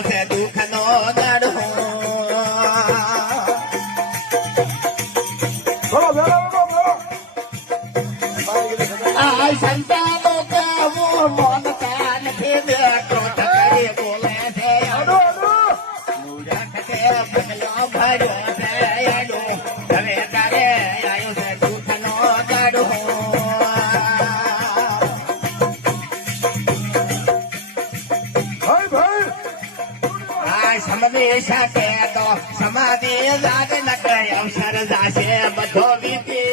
આવ્યો છે દુઃખ નો દાડો આ સંતાનો કહેવું મોનતા નથી બેઠો તકડી બોલે છે મૂરખ તે પગલો ભર્યો છે આડો હવે તારે આવ્યો છે દુઃખ નો દાડો સમાધિ સાથે તો સમાધિ જાગ ન અવસર જાશે બધો વીતી